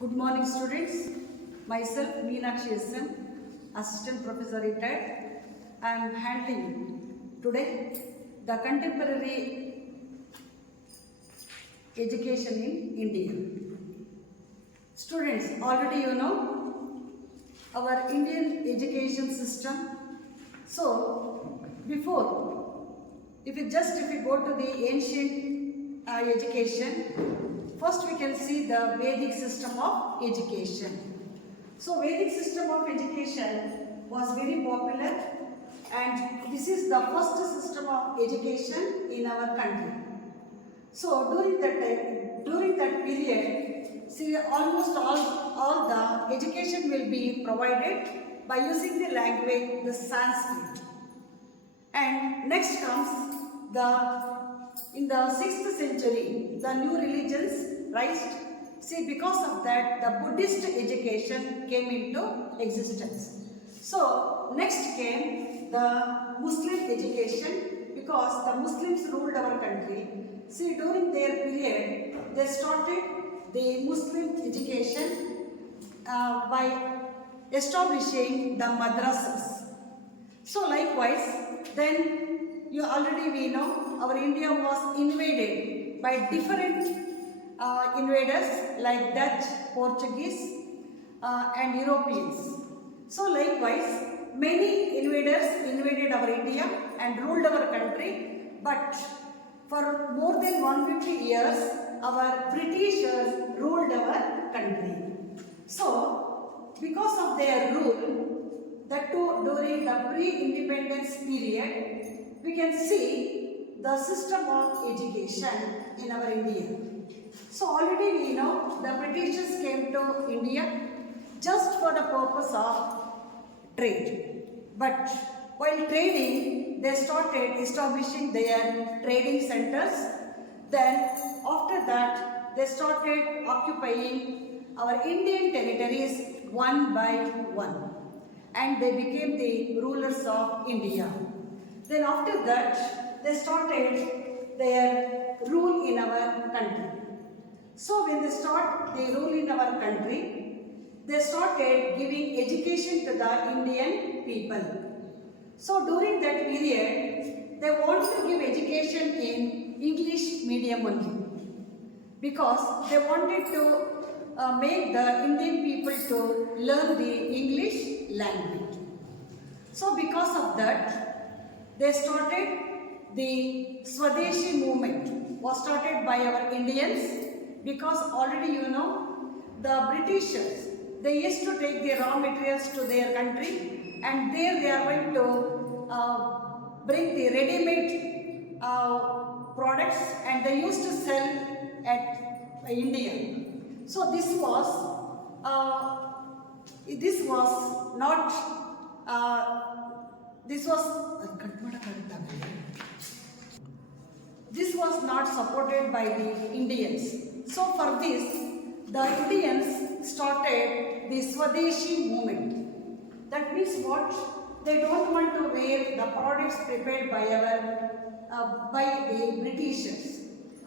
Good morning, students. Myself, Meenakshi SM, Assistant Professor retired. I am handling today the contemporary education in India. Students, already you know our Indian education system. So, before, if you go to the ancient education, first we can see the Vedic system of education. So Vedic system of education was very popular, and this is the first system of education in our country. So during that period, see almost all the education will be provided by using the language, the Sanskrit. And next comes in the 6th century, the new religions rise. See, because of that, the Buddhist education came into existence. So, next came the Muslim education, because the Muslims ruled our country. See, during their period, they started the Muslim education by establishing the madrasas. So, likewise, then we know our India was invaded by different invaders like Dutch, Portuguese and Europeans. So likewise, many invaders invaded our India and ruled our country, but for more than 150 years, our Britishers ruled our country. So, because of their rule, that too during the pre-independence period, we can see the system of education in our India. So already we know the Britishers came to India just for the purpose of trade. But while trading, they started establishing their trading centers. Then after that, they started occupying our Indian territories one by one. And they became the rulers of India. Then after that, they started their rule in our country. So when they start the rule in our country, they started giving education to the Indian people. So during that period, they wanted to give education in English medium only, because they wanted to make the Indian people to learn the English language. So because of that, they started the Swadeshi movement, was started by our Indians, because already you know the Britishers, they used to take the raw materials to their country, and there they are going to bring the ready-made products, and they used to sell at India. So this was not this was not supported by the Indians. So for this, the Indians started the Swadeshi movement. That means what? They don't want to wear the products prepared by the Britishers.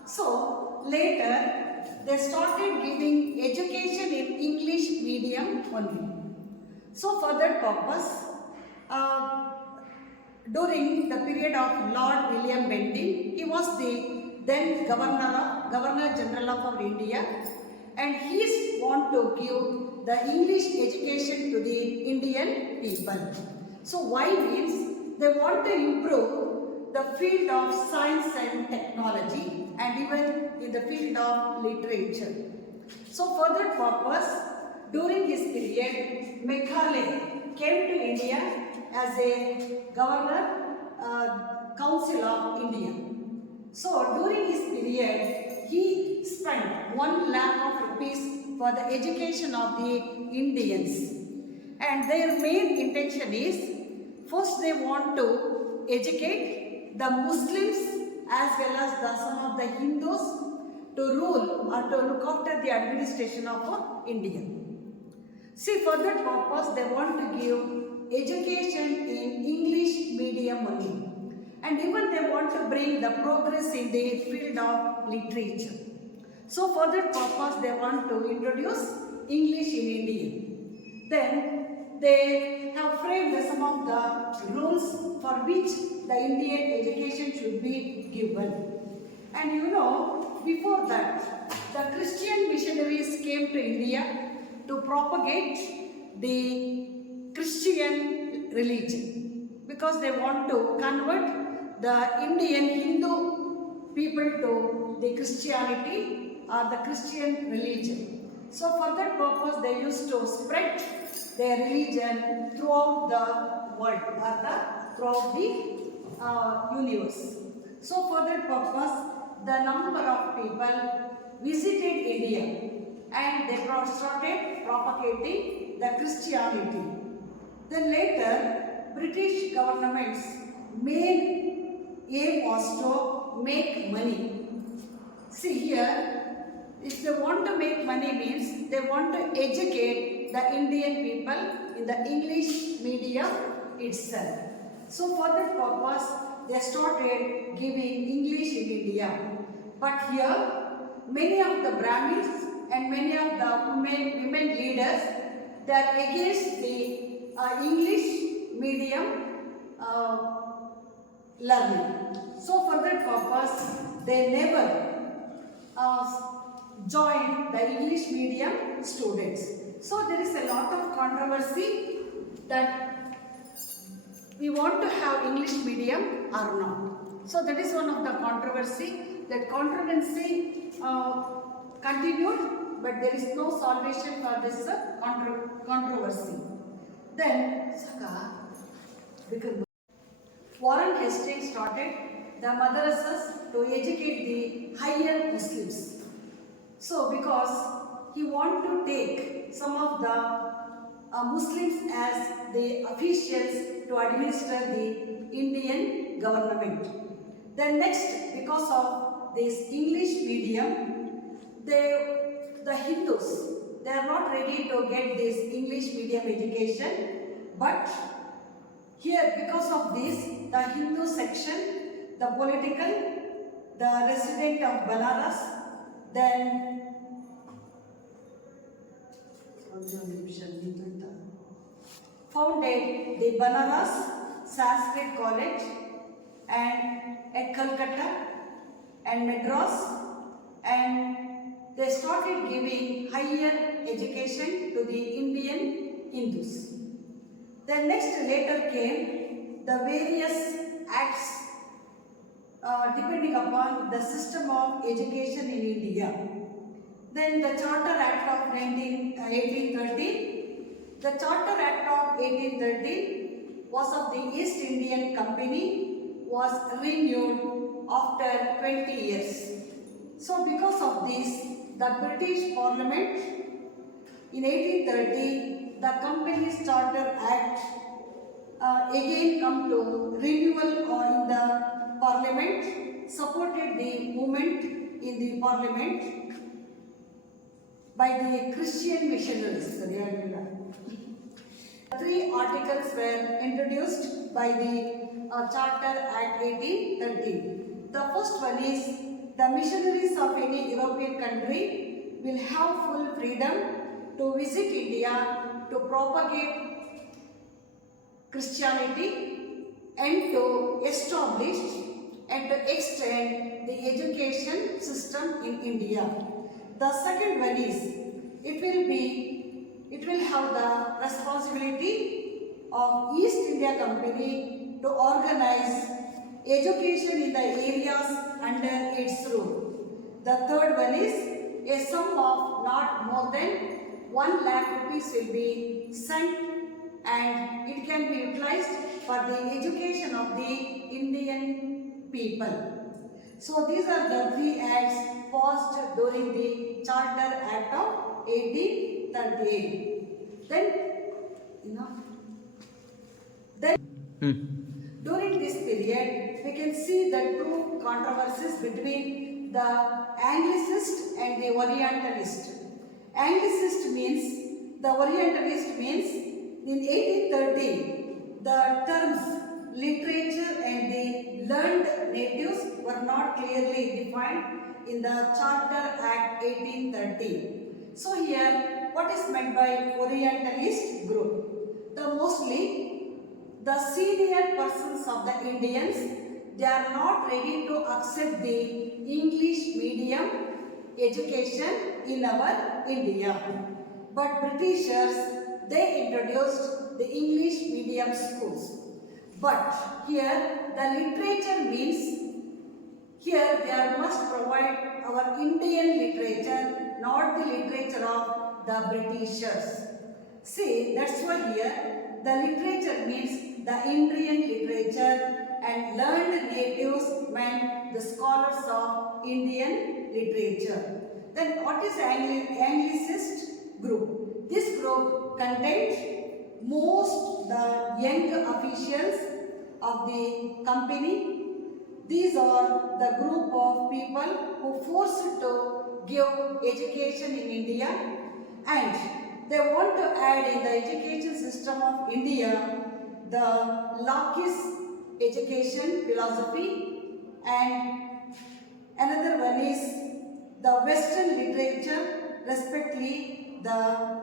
So later, they started giving education in English medium only. So for that purpose, during the period of Lord William Bentinck, he was the then Governor General of India, and he want to give the English education to the Indian people. So why means they want to improve the field of science and technology, and even in the field of literature. So for that purpose, during his period, Macaulay came to India as a governor, council of India. So during his period, he spent 1 lakh of rupees for the education of the Indians. And their main intention is, first they want to educate the Muslims as well as some of the Hindus to rule or to look after the administration of India. See, for that purpose, they want to give education in English medium only. And even they want to bring the progress in the field of literature. So for that purpose, they want to introduce English in India. Then they have framed some of the rules for which the Indian education should be given. And you know, before that, the Christian missionaries came to India to propagate the Christian religion because they want to convert the Indian Hindu people to the Christianity or the Christian religion. So for that purpose, they used to spread their religion throughout the world or throughout the universe. So for that purpose, the number of people visited India and they started propagating the Christianity. Then later, British government's main aim was to make money. See here, if they want to make money means they want to educate the Indian people in the English medium itself. So for that purpose, they started giving English in India. But here, many of the Brahmins and many of the women leaders, they are against the English medium learning. So for that purpose, they never joined the English medium students. So there is a lot of controversy that we want to have English medium or not. So that is one of the controversy. That controversy continued, but there is no solution for this controversy. Then Warren Hastings started the madrasas to educate the higher Muslims. So because he wanted to take some of the Muslims as the officials to administer the Indian government. Then next, because of this English medium, the Hindus, they are not ready to get this English medium education, but here because of this, the Hindu section, the political, the resident of Banaras, then founded the Banaras Sanskrit College and at Calcutta and Madras, and they started giving higher education to the Indian Hindus. Then next later came the various acts depending upon the system of education in India. Then the Charter Act of 1830. The Charter Act of 1830 was of the East Indian Company, was renewed after 20 years. So because of this, the British Parliament in 1830, the Company's Charter Act again come to renewal in the Parliament, supported the movement in the Parliament by the Christian missionaries. 3 articles were introduced by the Charter Act 1830. The first one is the missionaries of any European country will have full freedom to visit India to propagate Christianity and to establish and to extend the education system in India. The second one is it will have the responsibility of East India Company to organize education in the areas under its rule. The third one is a sum of not more than 1 lakh rupees will be sent and it can be utilized for the education of the Indian people. So these are the 3 acts passed during the Charter Act of 1838. Then during this period, we can see the 2 controversies between the Anglicist and the Orientalist. Anglicist means, the Orientalist means, in 1830, the terms literature and the learned natives were not clearly defined in the Charter Act 1830. So here, what is meant by Orientalist group? The mostly the senior persons of the Indians, they are not ready to accept the English medium education in our India. But Britishers, they introduced the English medium schools. But here the literature means here they must provide our Indian literature, not the literature of the Britishers. See, that's why here the literature means the Indian literature and learned natives meant the scholars of Indian literature. Then what is Anglicist group? This group contains most the young officials of the company. These are the group of people who forced to give education in India, and they want to add in the education system of India the Locke's education philosophy, and another one is the Western literature, respectively the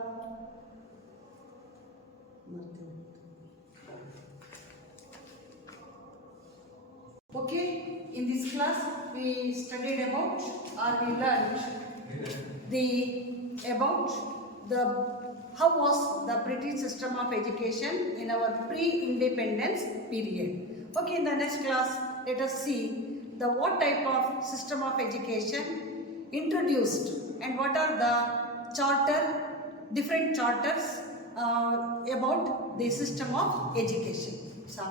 Okay, in this class we studied about or we learned how was the British system of education in our pre-independence period. Okay, in the next class let us see the what type of system of education introduced and what are the different charters about the system of education. So,